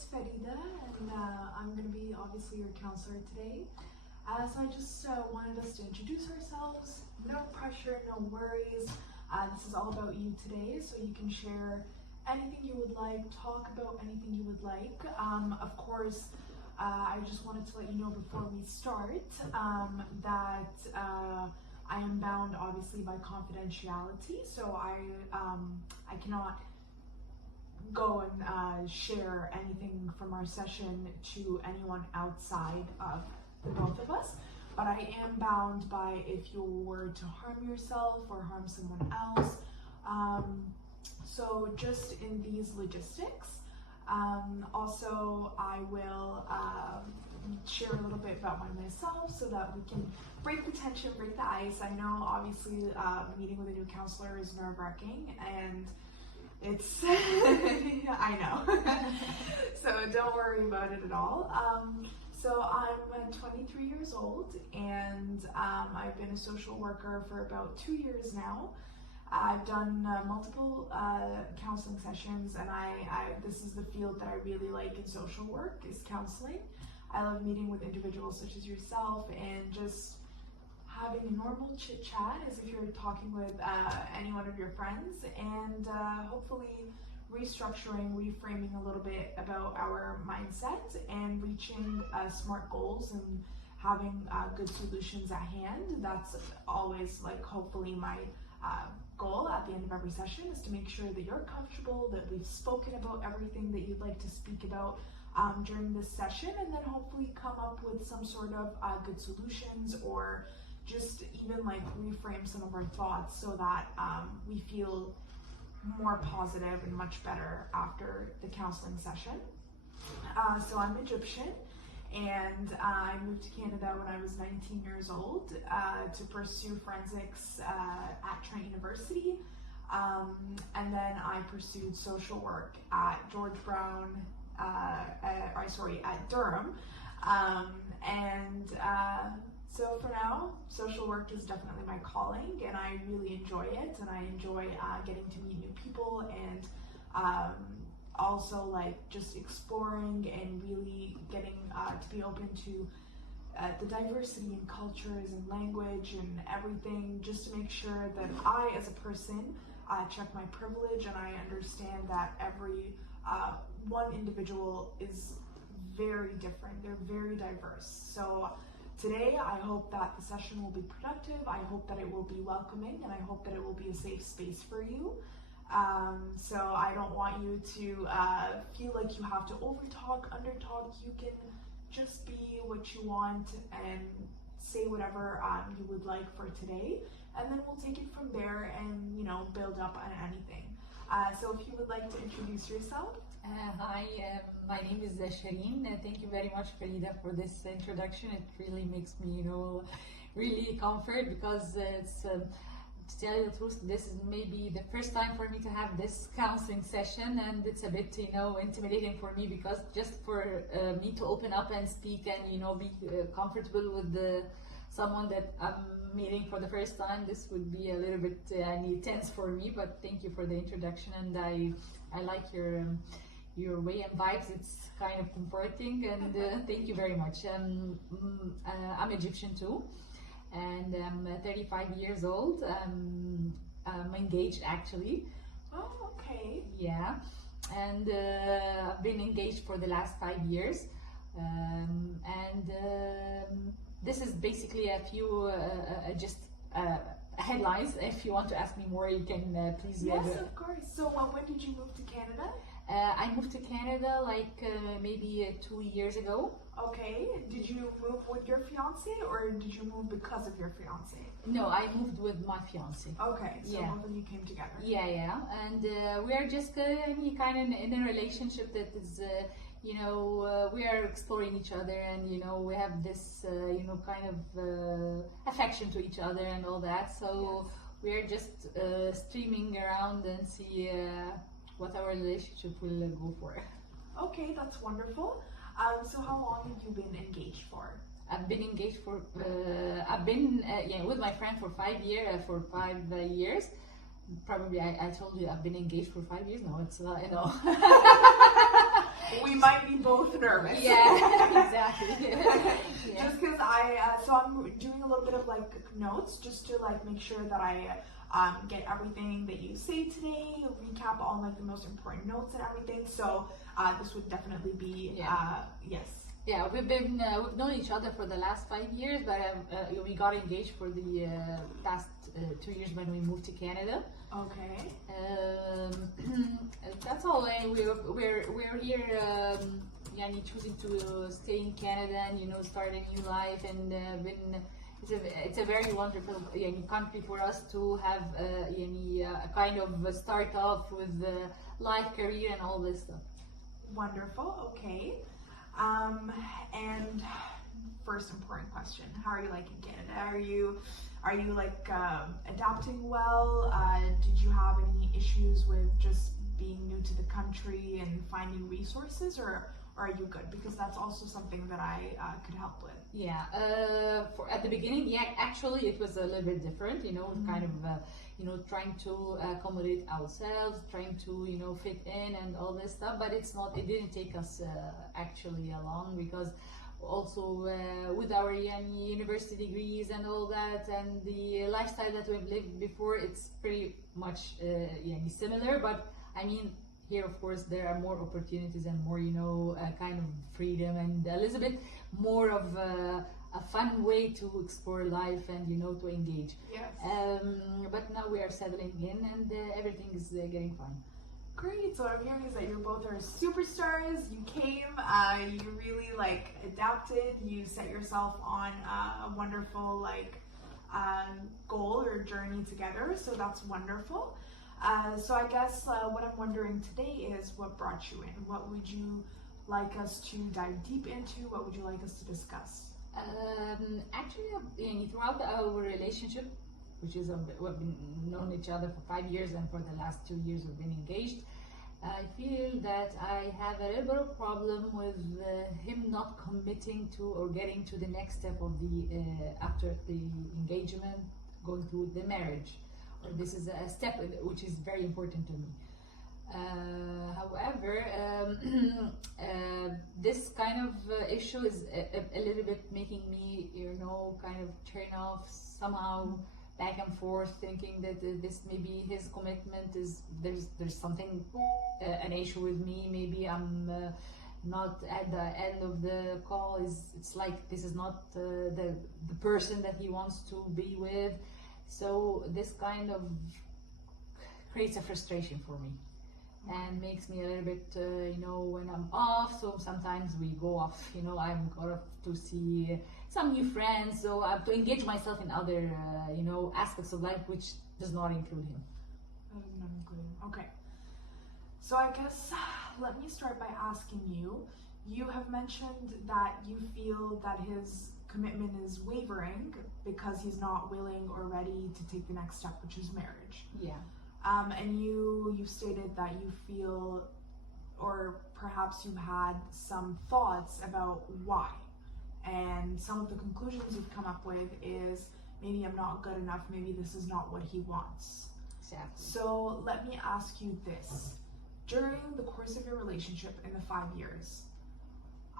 it's Farida, and I'm going to be obviously your counselor today. So I just wanted us to introduce ourselves. No pressure, no worries. This is all about you today, so you can share anything you would like, talk about anything you would like. Of course, I just wanted to let you know before we start that I am bound obviously by confidentiality, so I cannot go and share anything from our session to anyone outside of the both of us, but I am bound by if you were to harm yourself or harm someone else. So just in these logistics, also I will share a little bit about myself so that we can break the tension, break the ice. I know obviously meeting with a new counselor is nerve-wracking, and it's I know so don't worry about it at all. So I'm 23 years old, and I've been a social worker for about 2 years now. I've done multiple counseling sessions, and this is the field that I really like in social work, is counseling. I love meeting with individuals such as yourself and just having a normal chit chat as if you're talking with any one of your friends, and hopefully restructuring, reframing a little bit about our mindset and reaching smart goals and having good solutions at hand. That's always hopefully my goal at the end of every session, is to make sure that you're comfortable, that we've spoken about everything that you'd like to speak about during this session, and then hopefully come up with some sort of good solutions, or just even reframe some of our thoughts so that we feel more positive and much better after the counseling session. So I'm Egyptian, and I moved to Canada when I was 19 years old to pursue forensics at Trent University, and then I pursued social work at at Durham, so for now, social work is definitely my calling, and I really enjoy it, and I enjoy getting to meet new people, and also just exploring and really getting to be open to the diversity in cultures and language and everything, just to make sure that I, as a person, check my privilege, and I understand that every one individual is very different. They're very diverse. So today, I hope that the session will be productive. I hope that it will be welcoming, and I hope that it will be a safe space for you. So I don't want you to feel like you have to overtalk, undertalk. You can just be what you want and say whatever you would like for today, and then we'll take it from there and build up on anything. So if you would like to introduce yourself. Hi, my name is Shireen. Thank you very much, Farida, for this introduction. It really makes me, really comfort, because it's, to tell you the truth, this is maybe the first time for me to have this counseling session, and it's a bit, intimidating for me, because just for me to open up and speak and, be comfortable with someone that I'm meeting for the first time, this would be a little bit tense for me. But thank you for the introduction, and I like your way and vibes. It's kind of comforting, and thank you very much. I'm Egyptian too, and I'm 35 years old. I'm engaged, actually. Oh, okay. Yeah, and I've been engaged for the last 5 years, this is basically a few headlines. If you want to ask me more, you can please. Yes, of course. So when did you move to Canada? I moved to Canada maybe 2 years ago. Okay. Did you move with your fiance, or did you move because of your fiance? No, I moved with my fiance. Okay, so both of you came together. Yeah, and we are just kind of in a relationship that is, we are exploring each other, and we have this, kind of affection to each other and all that. So yes, we are just streaming around and see what our relationship will go for. Okay, that's wonderful. So how long have you been engaged for? I've been engaged for, I've been with my friend for 5 years. Probably I told you I've been engaged for 5 years. No, it's not, we might be both nervous. Yeah, exactly. Yeah. Just because so I'm doing a little bit of like notes just to like make sure that I get everything that you say today, recap all like the most important notes and everything. So this would definitely be yes. Yeah, we've known each other for the last 5 years, but we got engaged for the past 2 years when we moved to Canada. Okay. That's all. And we're here, choosing to stay in Canada and start a new life. And it's a very wonderful country for us to have a kind of a start off with life, career, and all this stuff. Wonderful. Okay. And first important question: how are you liking Canada? Are you like adapting well? Did you have any issues with just being new to the country and finding resources, or are you good? Because that's also something that I could help with. Yeah, at the beginning, actually it was a little bit different, kind of, trying to accommodate ourselves, trying to, fit in and all this stuff, but it didn't take us actually long, because also with our university degrees and all that, and the lifestyle that we've lived before, it's pretty much similar, but I mean, here, of course, there are more opportunities and more, kind of freedom, and a little bit more of a fun way to explore life and, to engage. Yes. But now we are settling in, and everything is getting fine. Great. So what I'm hearing is that you both are superstars. You came, you really like adapted. You set yourself on a wonderful goal or journey together. So that's wonderful. So I guess what I'm wondering today is what brought you in? What would you like us to dive deep into? What would you like us to discuss? Actually, throughout our relationship, which is we've been known each other for 5 years, and for the last 2 years we've been engaged, I feel that I have a little bit of problem with him not committing to or getting to the next step of the after the engagement, going through the marriage. This is a step which is very important to me. However, this kind of issue is a little bit making me, kind of turn off somehow, back and forth, thinking that this maybe his commitment is there's something an issue with me. Maybe I'm not at the end of the call. It's like this is not the person that he wants to be with. So this kind of creates a frustration for me, and makes me a little bit, when I'm off. So sometimes we go off, I'm going to see some new friends. So I have to engage myself in other, aspects of life, which does not include him. Not including. Okay. So I guess let me start by asking you. You have mentioned that you feel that his commitment is wavering because he's not willing or ready to take the next step, which is marriage. Yeah. And you've stated that you feel, or perhaps you had some thoughts about why. And some of the conclusions you've come up with is maybe I'm not good enough, maybe this is not what he wants. Exactly. So let me ask you this. During the course of your relationship in the 5 years,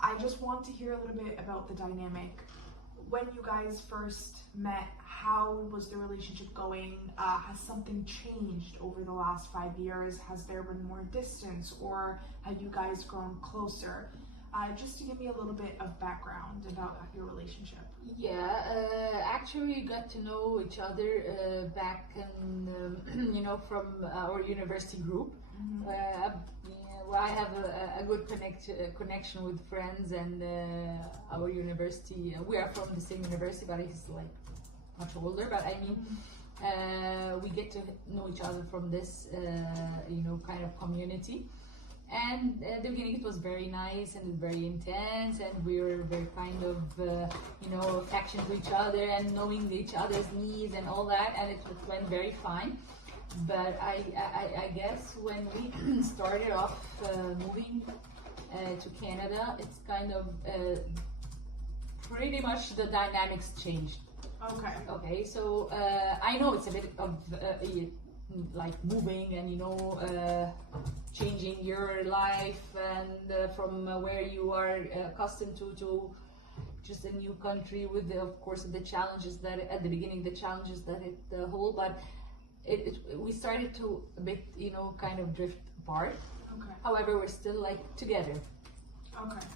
I just want to hear a little bit about the dynamic. When you guys first met, how was the relationship going? Has something changed over the last 5 years? Has there been more distance, or have you guys grown closer? Just to give me a little bit of background about your relationship. Yeah, actually we got to know each other back in, from our university group. Mm-hmm. I have a good connection with friends and our university. We are from the same university, but he's like much older. But I mean, we get to know each other from this, kind of community. And at the beginning it was very nice and very intense, and we were very kind of, affection to each other and knowing each other's needs and all that, and it went very fine. But I guess when we started off moving to Canada, it's kind of pretty much the dynamics changed. Okay. Okay, so I know it's a bit of like moving and changing changing your life and from where you are accustomed to just a new country with of course the challenges that at the beginning the challenges that it hold, but we started to a bit kind of drift apart. Okay. However, we're still like together. Okay.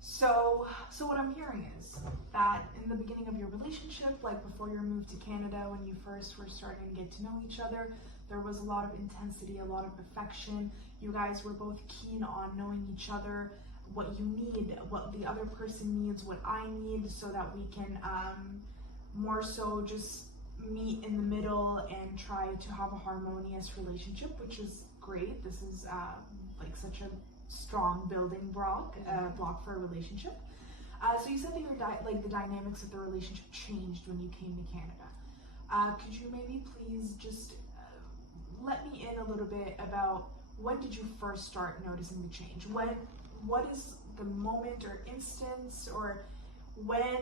So what I'm hearing is that in the beginning of your relationship, like before your move to Canada, when you first were starting to get to know each other, there was a lot of intensity, a lot of affection. You guys were both keen on knowing each other, what you need, what the other person needs, what I need, so that we can more so just meet in the middle and try to have a harmonious relationship, which is great. This is like such a strong building block for a relationship. So you said that the dynamics of the relationship changed when you came to Canada. Could you maybe please just let me in a little bit about when did you first start noticing the change? What is the moment or instance, or when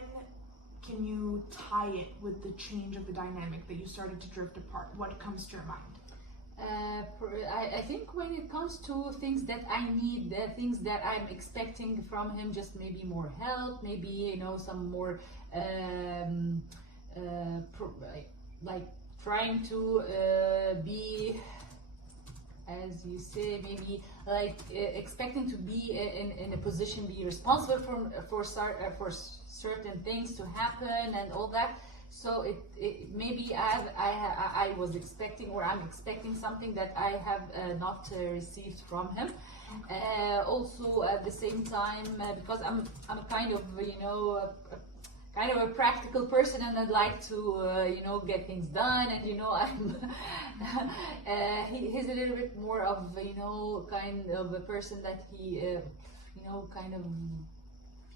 can you tie it with the change of the dynamic that you started to drift apart? What comes to your mind? I think when it comes to things that I need, things that I'm expecting from him, just maybe more help, maybe some more like trying to be, as you say, maybe like expecting to be in a position, be responsible for certain things to happen and all that. So it maybe I was expecting, or I'm expecting something that I have not received from him. Also at the same time, because I'm a kind of kind of a practical person, and I'd like to get things done, and I'm he's a little bit more of kind of a person that he kind of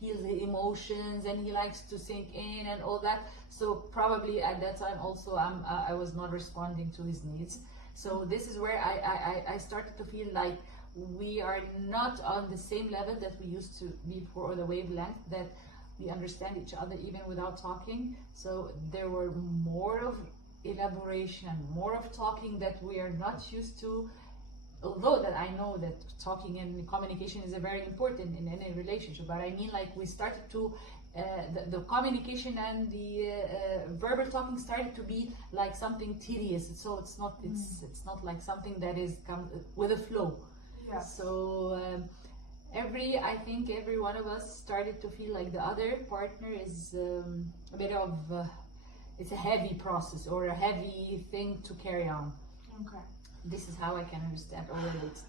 feels the emotions, and he likes to sink in and all that. So probably at that time also I was not responding to his needs. So this is where I started to feel like we are not on the same level that we used to be before, or the wavelength that we understand each other even without talking. So there were more of elaboration, more of talking that we are not used to. Although that I know that talking and communication is very important in any relationship, but I mean, like, we started to the communication and the verbal talking started to be like something tedious. So it's not like something that is with a flow. Yeah. So I think every one of us started to feel like the other partner is a bit of it's a heavy process or a heavy thing to carry on. Okay. This is how I can understand or relate.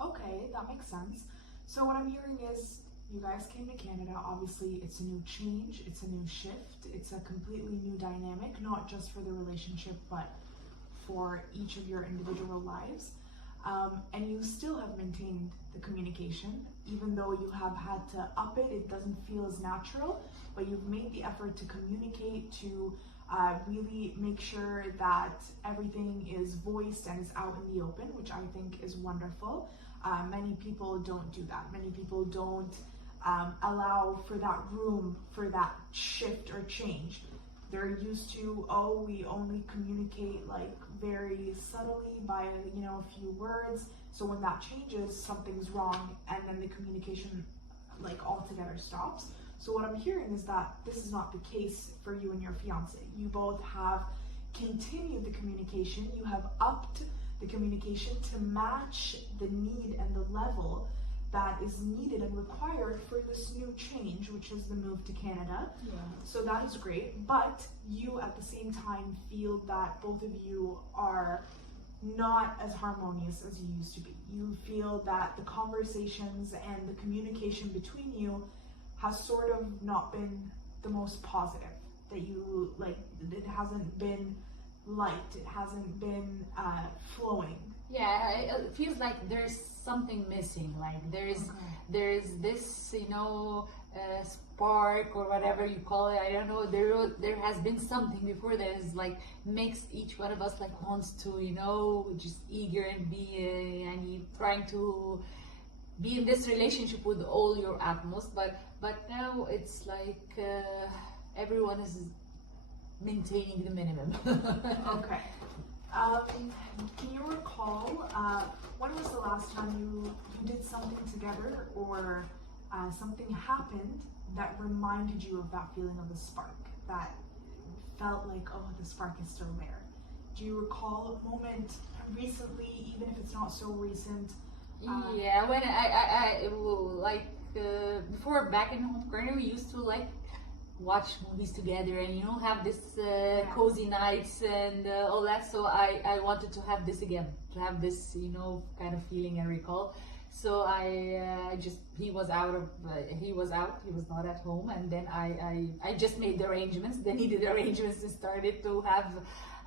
Okay, that makes sense. So what I'm hearing is you guys came to Canada. Obviously, it's a new change, it's a new shift, it's a completely new dynamic, not just for the relationship, but for each of your individual lives. And you still have maintained the communication, even though you have had to up it. It doesn't feel as natural, but you've made the effort to communicate, to really make sure that everything is voiced and is out in the open, which I think is wonderful. Many people don't do that. Many people don't allow for that room for that shift or change. They're used to, we only communicate like very subtly by a few words. So when that changes, something's wrong, and then the communication like altogether stops. So what I'm hearing is that this is not the case for you and your fiance. You both have continued the communication. You have upped the communication to match the need and the level that is needed and required for this new change, which is the move to Canada. Yeah. So that is great. But you at the same time feel that both of you are not as harmonious as you used to be. You feel that the conversations and the communication between you has sort of not been the most positive, that you like, it hasn't been light, it hasn't been flowing. Yeah, it feels like there's something missing, like there's this spark or whatever you call it. I don't know, there has been something before that is like makes each one of us like wants to just eager and be and trying to be in this relationship with all your utmost, but now it's like everyone is maintaining the minimum. Okay. Can you recall when was the last time you did something together, or something happened that reminded you of that feeling of the spark, that felt like, oh, the spark is still there? Do you recall a moment recently, even if it's not so recent? Yeah, when I like before, back in home corner, we used to like watch movies together and have this cozy nights and all that. So I wanted to have this again, to have this kind of feeling and recall. So I just he was not at home, and then I just made the arrangements, the needed arrangements, and started to have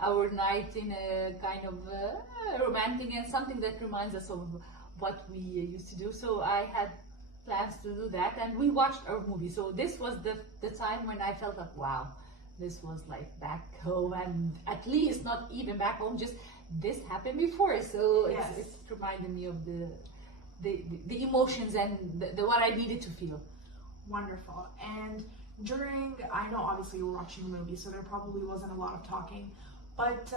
our night in a kind of romantic and something that reminds us of what we used to do. So I had plans to do that, and we watched our movie. So this was the time when I felt like, wow, this was like back home, and at least not even back home, just this happened before. So Yes. it's reminded me of the emotions and the what I needed to feel. Wonderful. And I know obviously you were watching the movie, so there probably wasn't a lot of talking, but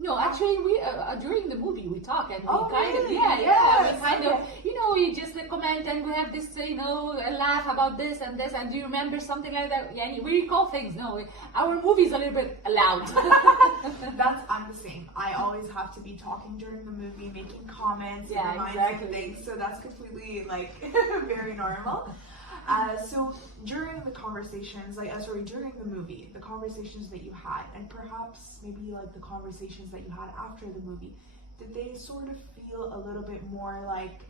No, actually, we during the movie we talk and we Oh, kind of really? we Yes. kind of we just comment and we have this a laugh about this and this, and do you remember something like that? Yeah, we recall things. No, our movie's a little bit loud. I'm the same. I always have to be talking during the movie, making comments, Yeah, and reminding exactly. things, so that's completely like very normal. So during the conversations, during the movie, the conversations that you had, and perhaps maybe like the conversations that you had after the movie, did they sort of feel a little bit more like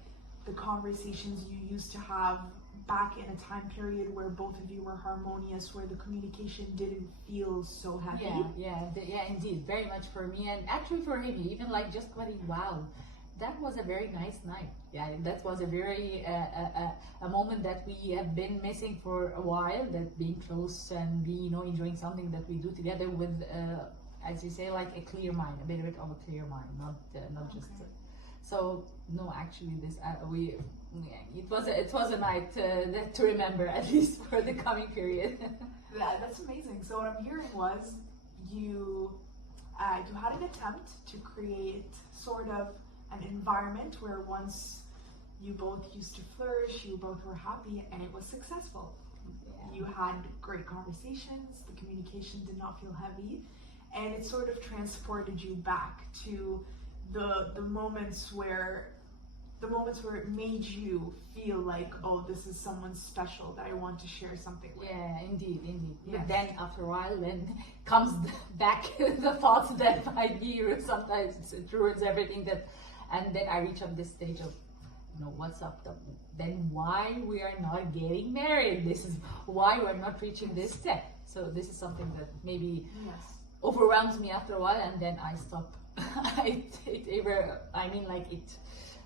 the conversations you used to have back in a time period where both of you were harmonious, where the communication didn't feel so heavy? Yeah, indeed, very much for me, and actually for him, even like just going, wow, that was a very nice night. Yeah, that was a very a moment that we have been missing for a while. That being close and being enjoying something that we do together with, as you say, like a clear mind, a bit of a clear mind, not just. So no, actually, it was a night to remember, at least for the coming period. That's amazing. So what I'm hearing was you had an attempt to create sort of an environment where once you both used to flourish, you both were happy, and it was successful. Yeah. You had great conversations, the communication did not feel heavy, and it sort of transported you back to the moments where it made you feel like, oh, this is someone special that I want to share something with. Yeah, indeed. Yes. But then after a while, then comes back the thoughts that might be sometimes it ruins everything. And then I reach up this stage of, what's up? Then why we are not getting married? This is why we're not reaching this step. So this is something that maybe overwhelms me after a while, and then I stop. It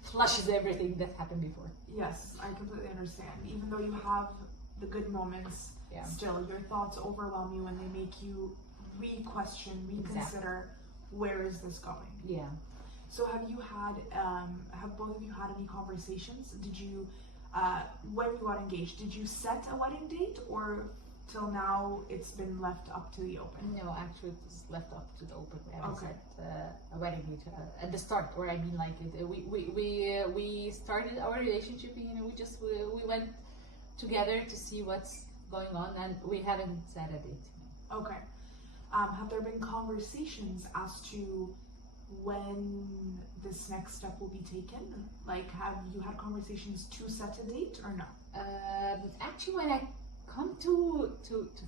flushes everything that happened before. Yes, I completely understand. Even though you have the good moments, still your thoughts overwhelm you and they make you re-question, reconsider, where is this going? Yeah. So have both of you had any conversations? Did you, when you got engaged, did you set a wedding date, or till now it's been left up to the open? No, actually it's left up to the open. We haven't set a wedding date at the start, or we started our relationship. We went together to see what's going on, and we haven't set a date. Okay. Have there been conversations as to when this next step will be taken? Like, have you had conversations to set a date or no? Actually, when I come to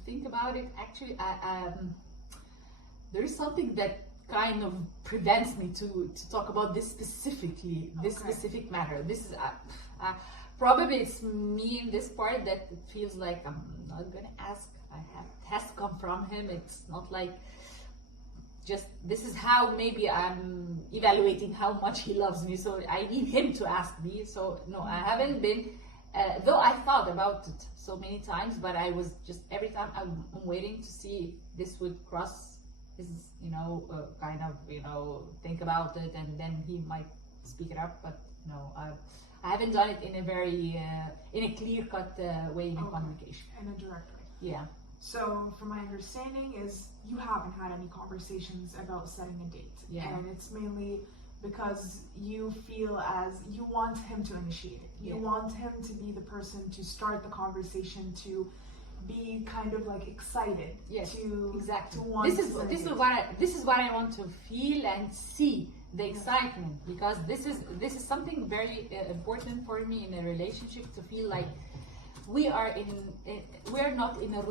think about it, actually, there is something that kind of prevents me to talk about this specifically, this specific matter. This is probably it's me in this part that it feels like I'm not gonna ask. It has to come from him. It's not like just this is how maybe I'm evaluating how much he loves me. So I need him to ask me. So no, I haven't been. Though I thought about it so many times, but I was just every time I'm waiting to see if this would cross his, think about it, and then he might speak it up. But no, I haven't done it in a very in a clear-cut way in communication. In a direct way. Yeah. So, from my understanding, is you haven't had any conversations about setting a date, and it's mainly because you feel as you want him to initiate it. You want him to be the person to start the conversation, to be kind of like excited. To exactly. To want this is what I want to feel and see. The excitement, because this is something very important for me in a relationship, to feel like we are not in a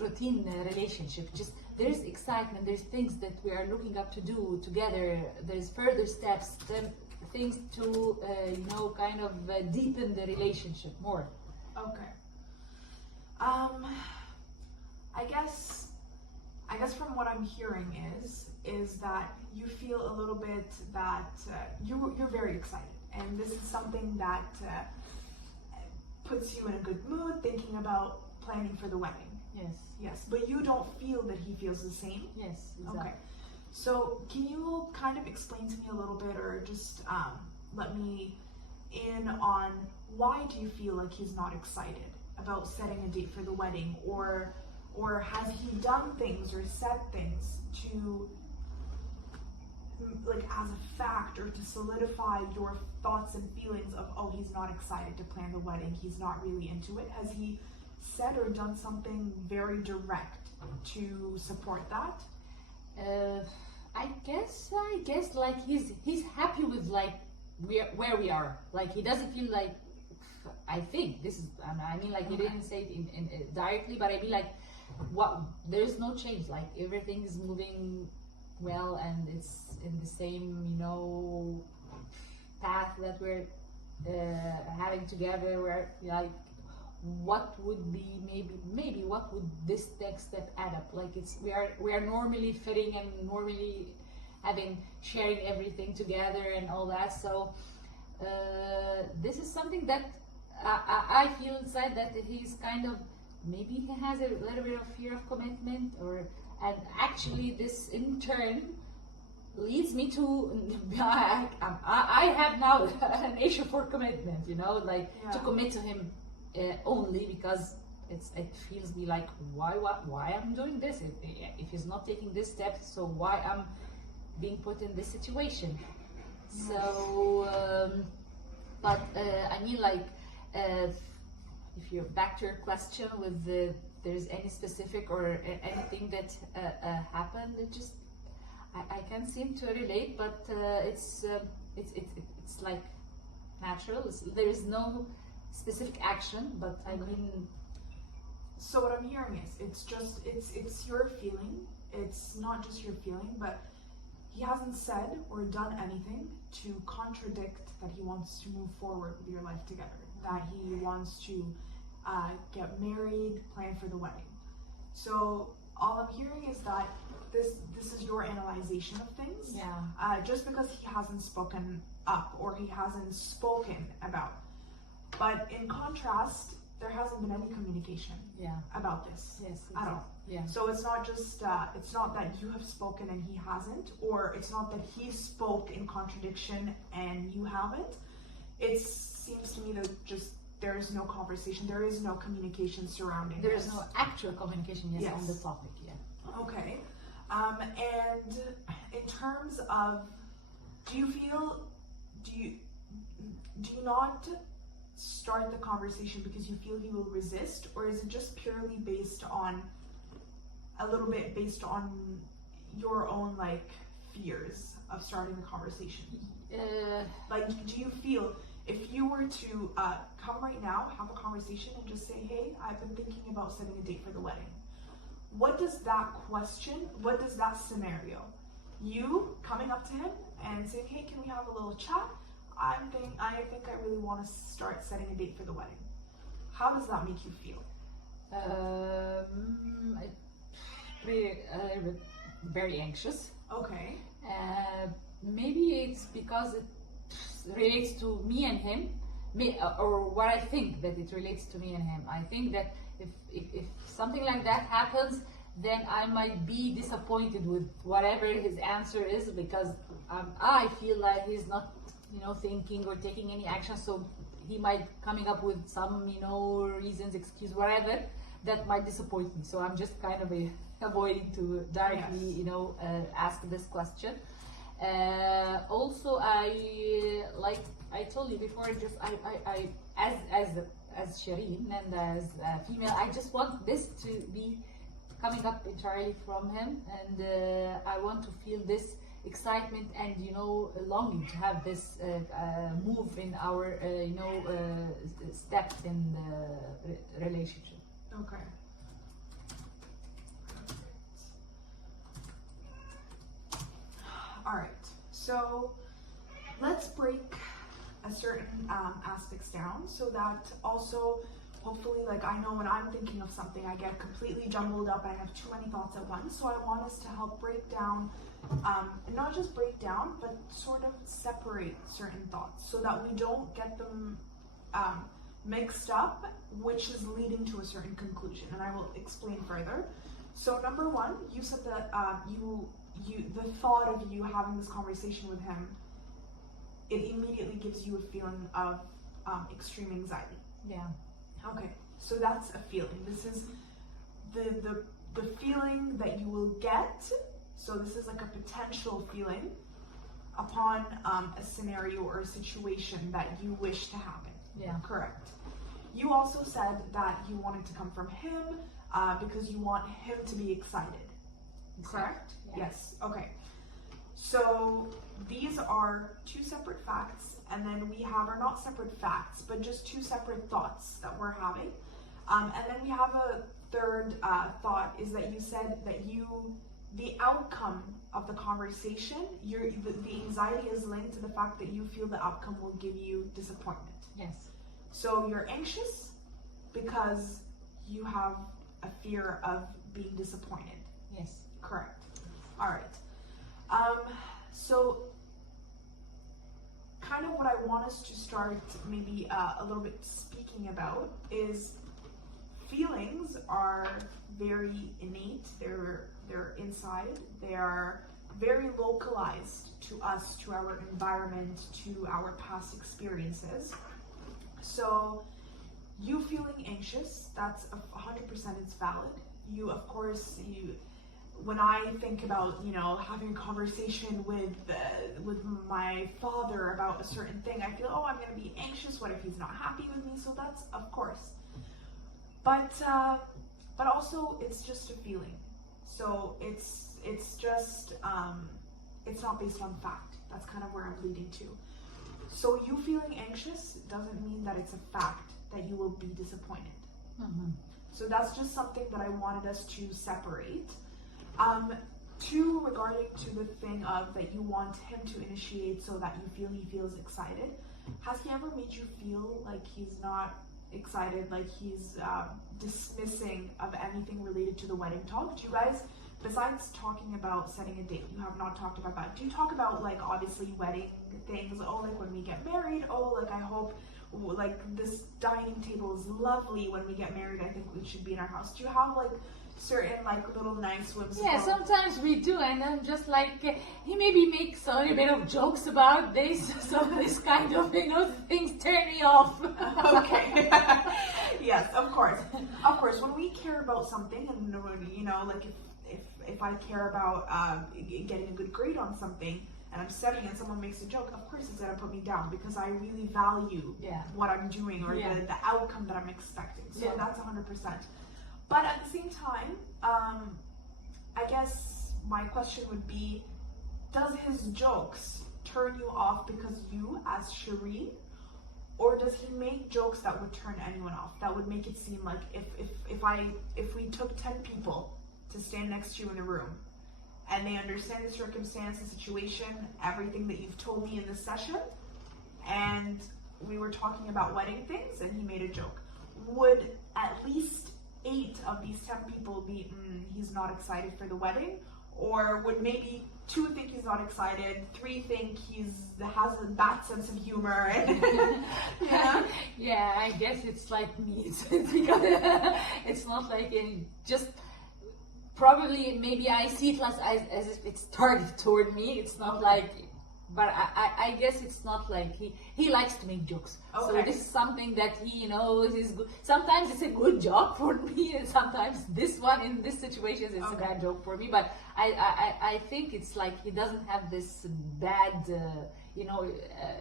routine relationship. Just there's excitement, there's things that we are looking up to do together, there's further steps, things to kind of deepen the relationship more. Okay. I guess from what I'm hearing is that you feel a little bit that you're very excited, and this is something that puts you in a good mood, thinking about planning for the wedding. Yes, but you don't feel that he feels the same. Yes, exactly. Okay. So can you kind of explain to me a little bit, or just let me in on why do you feel like he's not excited about setting a date for the wedding, or has he done things or said things to, like, as a fact, or to solidify your thoughts and feelings of, oh, he's not excited to plan the wedding, he's not really into it? Has he said or done something very direct to support that? I guess like he's happy with like where we are. Like he doesn't feel like, I think this is, I mean, like he didn't say it in directly, but I mean like there's no change. Like everything is moving well, and it's in the same path that we're having together. Where like, what would be maybe what would this next step add up? Like we are normally fitting and normally sharing everything together and all that. So this is something that I feel inside that he's kind of, maybe he has a little bit of fear of commitment, and actually this in turn leads me to I have now an issue for commitment, to commit to him only because it feels me like why I'm doing this if he's not taking this step, so why I'm being put in this situation. So but I mean like, if you're back to your question with there's any specific or anything that happened, it just I can't seem to relate, but it's like natural. There is no specific action, but I mean. So what I'm hearing is it's your feeling. It's not just your feeling, but he hasn't said or done anything to contradict that he wants to move forward with your life together, that he wants to get married, plan for the wedding. So all I'm hearing is that this is your analyzation of things. Just because he hasn't spoken up or he hasn't spoken about. But in contrast, there hasn't been any communication about this at all. So it's not just it's not that you have spoken and he hasn't, or it's not that he spoke in contradiction and you haven't. It seems to me that just there is no conversation, there is no communication surrounding there is no actual communication on the topic. Okay. And in terms of, do you not start the conversation because you feel he will resist, or is it just purely based on your own like fears of starting the conversation? Like, do you feel if you were to come right now, have a conversation and just say, hey, I've been thinking about setting a date for the wedding, what does that scenario, you coming up to him and saying, hey, can we have a little chat? I think I really want to start setting a date for the wedding. How does that make you feel? Very anxious. Okay. Maybe it's because it relates to me and him, or what I think that it relates to me and him. I think that if something like that happens, then I might be disappointed with whatever his answer is, because I feel like he's not thinking or taking any action, so he might coming up with some reasons, excuse, whatever, that might disappoint me. So I'm just kind of avoiding to directly, Yes. you know, ask this question. Also, like I told you before, just I as Shireen and as a female, I just want this to be coming up entirely from him, and I want to feel this excitement and, you know, longing to have this move in our you know, step in the relationship. Okay. All right. So let's break a certain aspects down so that also hopefully, like, I know when I'm thinking of something I get completely jumbled up, I have too many thoughts at once, so I want us to help break down and not just break down but sort of separate certain thoughts so that we don't get them mixed up, which is leading to a certain conclusion, and I will explain further. So number one, you said that the thought of you having this conversation with him, it immediately gives you a feeling of extreme anxiety. Yeah. Okay, so that's a feeling. This is the feeling that you will get. So this is like a potential feeling upon a scenario or a situation that you wish to happen. Yeah. Correct. You also said that you wanted to come from him because you want him to be excited. Correct? Yeah. Yes. Okay. So these are two separate facts, and then we have, or not separate facts, but just two separate thoughts that we're having. And then we have a third thought, is that you said that the outcome of the conversation, the anxiety is linked to the fact that you feel the outcome will give you disappointment. Yes. So you're anxious because you have a fear of being disappointed. Yes. Correct. All right. So kind of what I want us to start maybe a little bit speaking about is feelings are very innate. They're inside. They are very localized to us, to our environment, to our past experiences. So you feeling anxious, that's 100% it's valid. You, of course, when I think about, you know, having a conversation with my father about a certain thing, I feel, oh, I'm going to be anxious. What if he's not happy with me? So that's, of course. But also it's just a feeling. So it's just, it's not based on fact. That's kind of where I'm leading to. So you feeling anxious doesn't mean that it's a fact that you will be disappointed. Mm-hmm. So that's just something that I wanted us to separate. Two, regarding to the thing of that you want him to initiate so that you feel he feels excited. Has he ever made you feel like he's not excited, like he's dismissing of anything related to the wedding talk? Do you guys, besides talking about setting a date, you have not talked about that? Do you talk about, like, obviously wedding things? Oh, like when we get married, oh, like I hope, like this dining table is lovely when we get married, I think we should be in our house. Do you have like certain like little nice whimsical? Yeah, sometimes we do, and I'm just like, he maybe makes a little bit of jokes about this, so this kind of, you know, things turn me off. Okay. Yes, of course. Of course, when we care about something, and you know, like if I care about getting a good grade on something, and I'm studying and someone makes a joke, of course it's gonna put me down because I really value what I'm doing or the outcome that I'm expecting. So that's 100%. But at the same time, I guess my question would be, does his jokes turn you off because you, as Shireen, or does he make jokes that would turn anyone off? That would make it seem like if we took 10 people to stand next to you in a room, and they understand the circumstance, the situation, everything that you've told me in this session, and we were talking about wedding things, and he made a joke, would at least 8 of these 10 people be, he's not excited for the wedding? Or would maybe 2 think he's not excited, 3 think has a bad sense of humor? Yeah. Yeah, I guess it's like me. It's because it's not like just probably maybe I see it as if it's targeted toward me. It's not like but I guess it's not like he likes to make jokes. So Okay. this is something that he knows is good. Sometimes it's a good joke for me, and sometimes this one in this situation it's a Okay. bad joke for me. But I think it's like he doesn't have this bad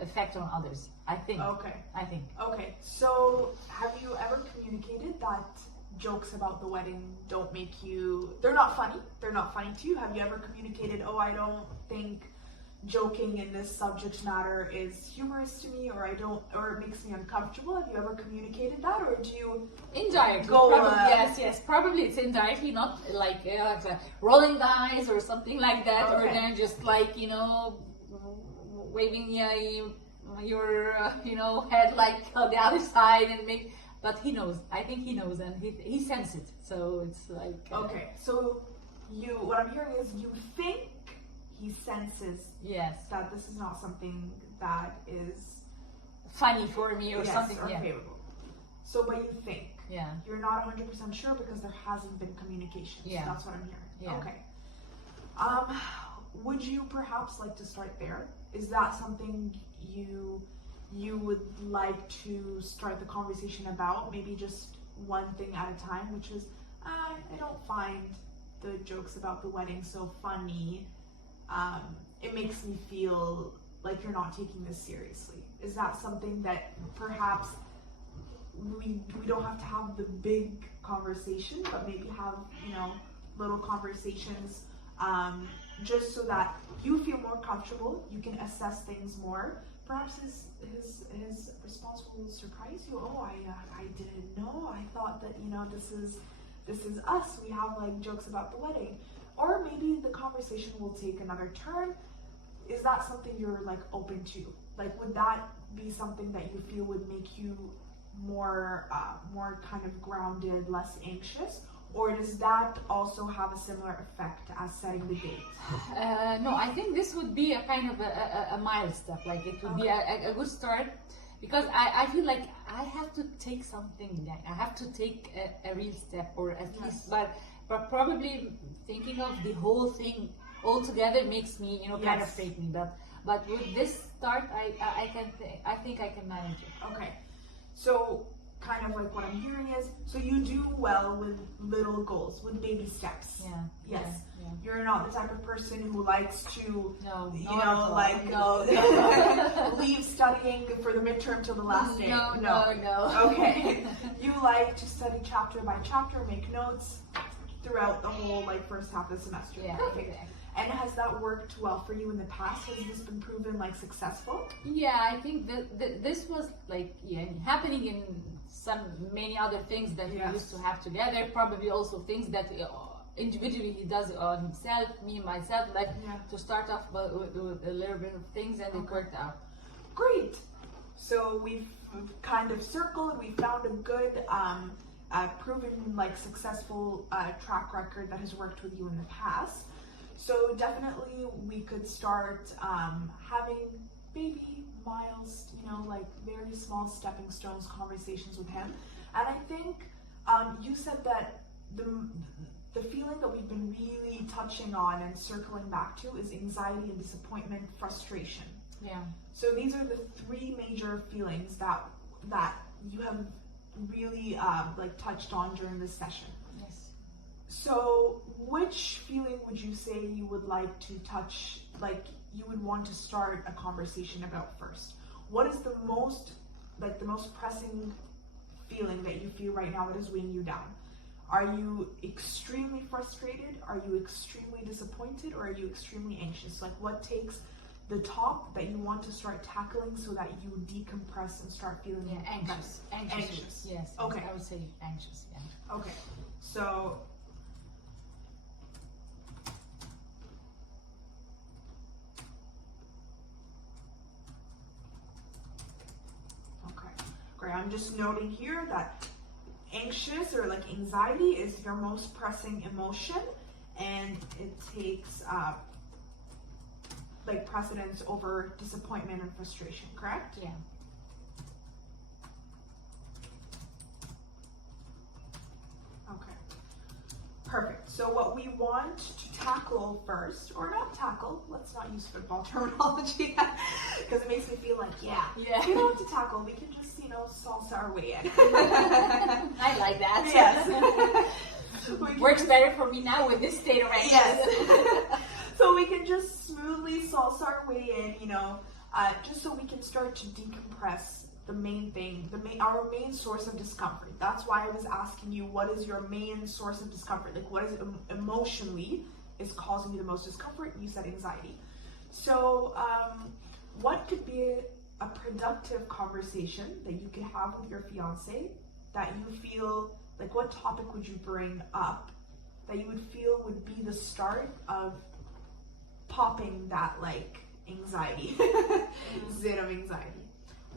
effect on others. I think. Okay. I think. Okay. So have you ever communicated that jokes about the wedding don't make you, they're not funny to you? Have you ever communicated, oh, I don't think joking in this subject matter is humorous to me, or it makes me uncomfortable? Have you ever communicated that, or do you Indirectly, go, probably, yes, probably it's indirectly, not like rolling the eyes or something like that, or Okay. then just like waving your head like on the other side and make. But he knows. I think he knows, and he senses it. So it's like okay? So what I'm hearing is you think he senses yes, that this is not something that is funny for me or yes, something. or Yeah, favorable. So, but you think. yeah. You're not 100% sure because there hasn't been communication. Yeah. So that's what I'm hearing. Yeah. Okay. Would you perhaps like to start there? Is that something you would like to start the conversation about? Maybe just one thing at a time, which is, I don't find the jokes about the wedding so funny. It makes me feel like you're not taking this seriously. Is that something that perhaps we don't have to have the big conversation, but maybe have, little conversations, just so that you feel more comfortable, you can assess things more. Perhaps his response will surprise you. Oh, I didn't know. I thought that, this is us. We have like jokes about the wedding. Or maybe the conversation will take another turn. Is that something you're like open to? Like, would that be something that you feel would make you more kind of grounded, less anxious? Or does that also have a similar effect as setting the date? No, I think this would be a kind of a mile step. Like it would be a good start, because I feel like I have to take something. Like I have to take a real step, or at least, but probably thinking of the whole thing all together makes me, kind of Yes. fake me. But with this start, I think I can manage it. Okay, so kind of like what I'm hearing is, so you do well with little goals, with baby steps. Yeah. Yes. Yeah. You're not the type of person who likes to, No. no. leave studying for the midterm till the last day. No. Okay. You like to study chapter by chapter, make notes throughout the whole first half of the semester. Yeah. Perfect. Exactly. And has that worked well for you in the past? Has this been proven successful? Yeah, I think that this was happening in many other things that we used to have together. Probably also things that individually he does on himself, me, myself, to start off with a little bit of things, and it worked out. Great. So we've kind of circled, we found a good, proven successful track record that has worked with you in the past. So definitely we could start having baby miles, very small stepping stones conversations with him. And I think you said that the feeling that we've been really touching on and circling back to is anxiety and disappointment, frustration. Yeah. So these are the three major feelings that you have really touched on during this session. Yes. So which feeling would you say you would like to touch, you would want to start a conversation about first? What is the most pressing feeling that you feel right now that is weighing you down? Are you extremely frustrated? Are you extremely disappointed? Or are you extremely anxious? What takes the top that you want to start tackling so that you decompress and start feeling anxious. Anxious. Yes. Okay. I would say anxious. Yeah. Okay. So great. I'm just noting here that anxious or anxiety is your most pressing emotion, and it takes precedence over disappointment and frustration, correct? Yeah. Okay. Perfect. So what we want to tackle first, or not tackle, let's not use football terminology because it makes me feel like, Yeah. we don't have to tackle, we can just, salsa our way in. I like that. Yes. Works better for me now with this state of anxiety. Yes. So we can just smoothly salsa our way in, just so we can start to decompress the main thing, our main source of discomfort. That's why I was asking you, what is your main source of discomfort? Like, what is emotionally is causing you the most discomfort? You said anxiety. So, what could be a productive conversation that you could have with your fiance that you feel, like, what topic would you bring up that you would feel would be the start of popping that, like, anxiety, zit of anxiety?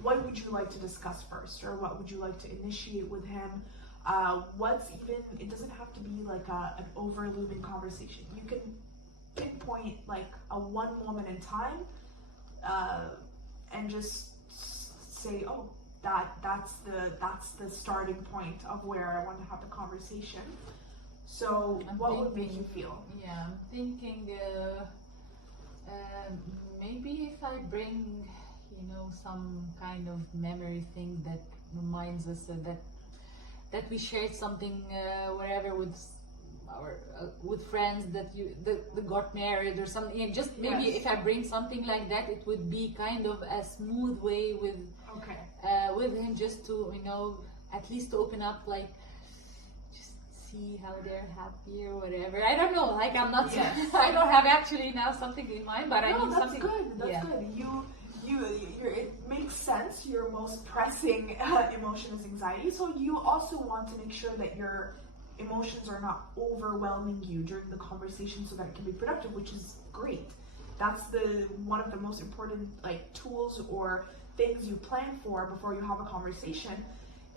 What would you like to discuss first, or what would you like to initiate with him? It doesn't have to be like an over-looming conversation. You can pinpoint like a one moment in time, and just say, oh, that's the starting point of where I want to have the conversation. So what would make you feel? Yeah, I'm thinking maybe if I bring some kind of memory thing that reminds us that we shared something wherever with our with friends that got married or something. And just maybe if I bring something like that, it would be kind of a smooth way with him, just to at least to open up, like just see how they're happy or whatever. I don't know. Like I'm not. I don't have actually now something in mind, but I need something. That's good. It makes sense. Your most pressing emotion is anxiety, so you also want to make sure that your emotions are not overwhelming you during the conversation, so that it can be productive, which is great. That's one of the most important tools or things you plan for before you have a conversation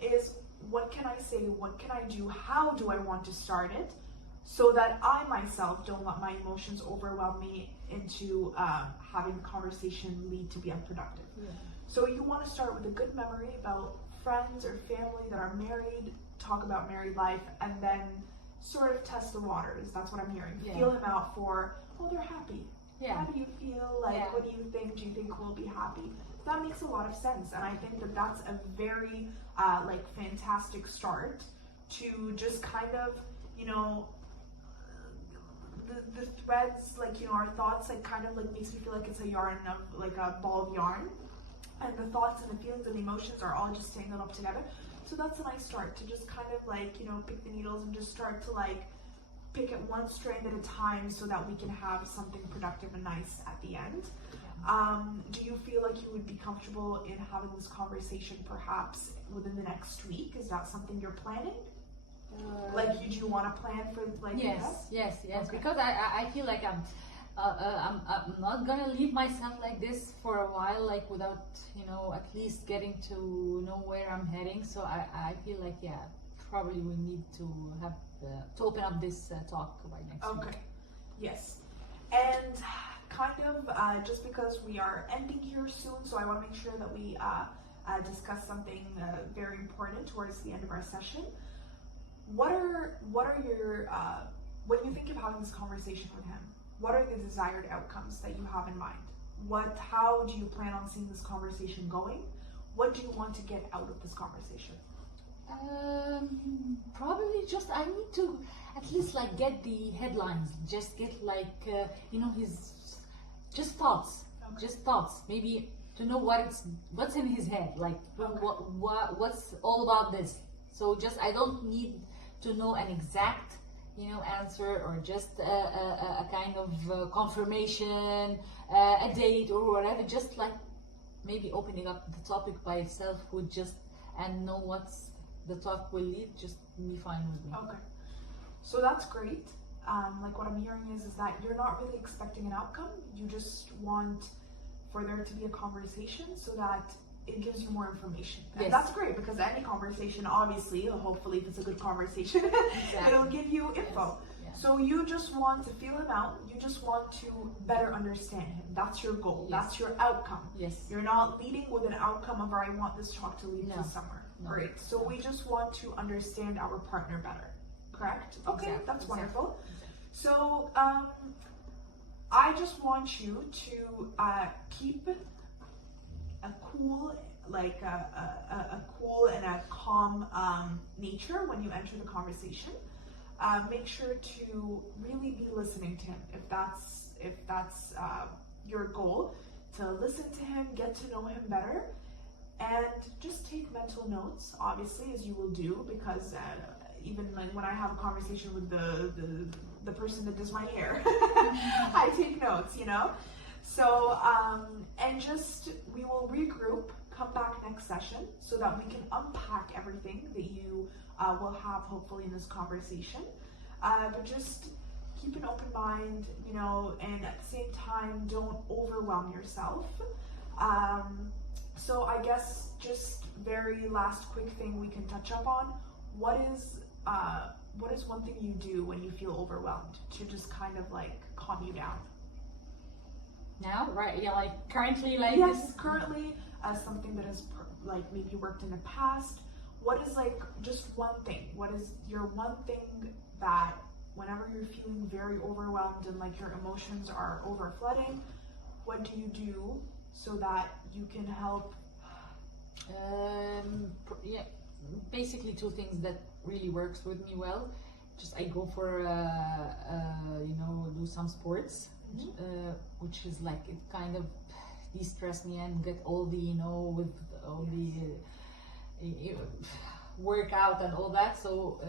is, what can I say, what can I do, how do I want to start it, so that I myself don't let my emotions overwhelm me into having the conversation lead to be unproductive. So you want to start with a good memory about friends or family that are married, talk about married life, and then sort of test the waters. That's what I'm hearing. Feel him out for, oh, they're happy. How do you feel? What do you think? Do you think we'll be happy? That makes a lot of sense, and I think that that's a very fantastic start to just kind of the threads, our thoughts, kind of makes me feel like it's a yarn of a ball of yarn, and the thoughts and the feelings and the emotions are all just tangled up together. So that's a nice start to just kind of pick the needles and just start to pick at one strand at a time, so that we can have something productive and nice at the end. Do you feel like you would be comfortable in having this conversation perhaps within the next week? Is that something you're planning? Do you want to plan for Yes. Okay. Because I feel like I'm not gonna leave myself like this for a while, without at least getting to know where I'm heading. So I feel like probably we need to have to open up this talk by next week. Okay. Yes. And kind of just because we are ending here soon, so I want to make sure that we discuss something very important towards the end of our session. What are your when you think of having this conversation with him, what are the desired outcomes that you have in mind? How do you plan on seeing this conversation going? What do you want to get out of this conversation? Probably just I need to at least get the headlines, just get his just thoughts, maybe to know what's in his head, what's all about this. So just I don't need to know an exact answer, or just a kind of confirmation, a date or whatever. Just maybe opening up the topic by itself would and know what's the talk will lead, just be fine with me. Okay, so that's great. What I'm hearing is that you're not really expecting an outcome. You just want for there to be a conversation, so that it gives you more information. And that's great, because any conversation, obviously, hopefully if it's a good conversation, it'll give you info. Yes. So you just want to feel him out. You just want to better understand him. That's your goal. That's your outcome. You're not leading with an outcome of, I want this talk to lead to somewhere. Great. So we just want to understand our partner better. Correct? Okay, that's wonderful. So I just want you to keep a cool, like a cool and a calm nature when you enter the conversation. Make sure to really be listening to him if that's your goal, to listen to him, get to know him better, and just take mental notes, obviously, as you will do, because even like when I have a conversation with the person that does my hair, I take notes, you know? So, and just, we will regroup, come back next session so that we can unpack everything that you will have hopefully in this conversation. But just keep an open mind, you know, and at the same time, don't overwhelm yourself. So I guess just very last quick thing we can touch up on, what is one thing you do when you feel overwhelmed to just kind of like calm you down? Now, right? Yeah, like currently, like yes, this. Currently, something that has like maybe worked in the past. What is like just one thing? What is your one thing that whenever you're feeling very overwhelmed and like your emotions are overflooding, what do you do so that you can help? Yeah, basically two things that really works with me well. Just I go for do some sports, which is like it kind of de-stress me and get all the with all the workout and all that. So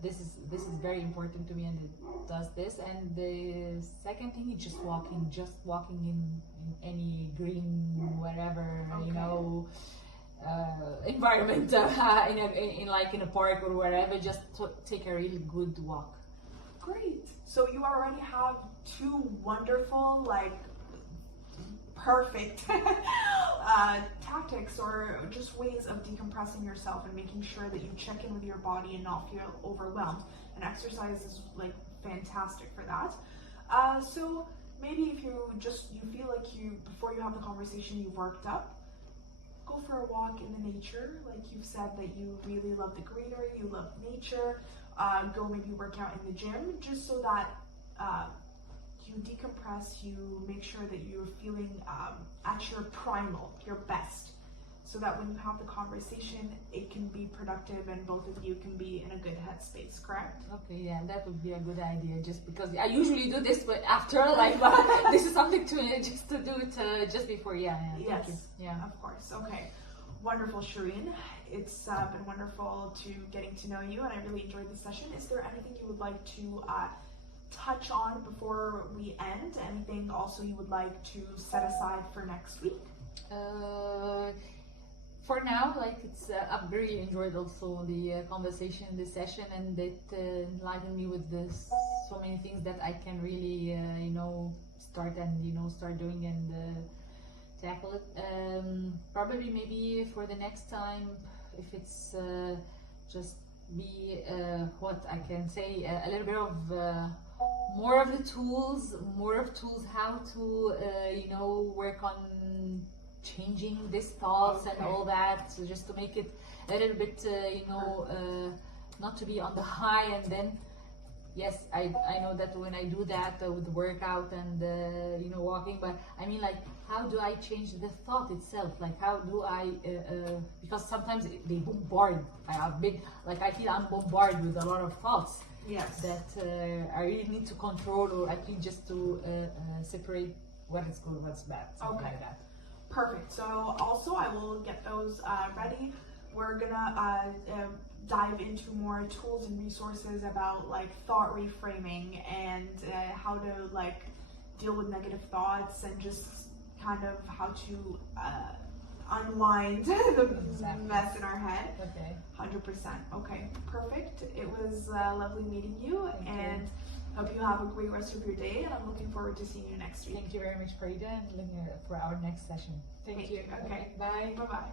this is very important to me, and it does this. And the second thing is just walking in any green wherever environment in a park or wherever. Just take a really good walk. Great. So you already have two wonderful, like, perfect tactics or just ways of decompressing yourself and making sure that you check in with your body and not feel overwhelmed. And exercise is like fantastic for that. So maybe if you feel like before you have the conversation you've worked up, go for a walk in the nature. Like you've said that you really love the greenery, you love nature. Go maybe work out in the gym, just so that you decompress, you make sure that you're feeling at your primal, your best, so that when you have the conversation, it can be productive and both of you can be in a good headspace, correct? Okay, yeah, that would be a good idea, just because I usually do this, but after, this is something to do it just before, Yes, thank you. Yeah. of course. Okay, wonderful, Shireen. It's been wonderful getting to know you, and I really enjoyed this session. Is there anything you would like to touch on before we end? Anything also you would like to set aside for next week? For now, I've really enjoyed also the conversation, the session, and it enlightened me with so many things that I can really, start doing and tackle it. Probably maybe for the next time, if it's just be what I can say, a little bit of more of the tools, how to work on changing these thoughts and all that, so just to make it a little bit not to be on the high. And then yes, I know that when I do that with the workout and walking, but I mean, like, how do I change the thought itself? Like, how do I because sometimes they bombard. I feel I'm bombarded with a lot of thoughts. Yes. That I really need to control, or I think just to separate what is good, what's bad, something like that. Perfect. So also I will get those ready. We're gonna dive into more tools and resources about like thought reframing and how to like deal with negative thoughts and just kind of how to unwind the mess in our head. Okay. 100%. Okay, perfect. It was lovely meeting you, and hope you have a great rest of your day, and I'm looking forward to seeing you next week. Thank you very much, Farida, and for our next session. Thank you. Okay. Bye. Bye-bye.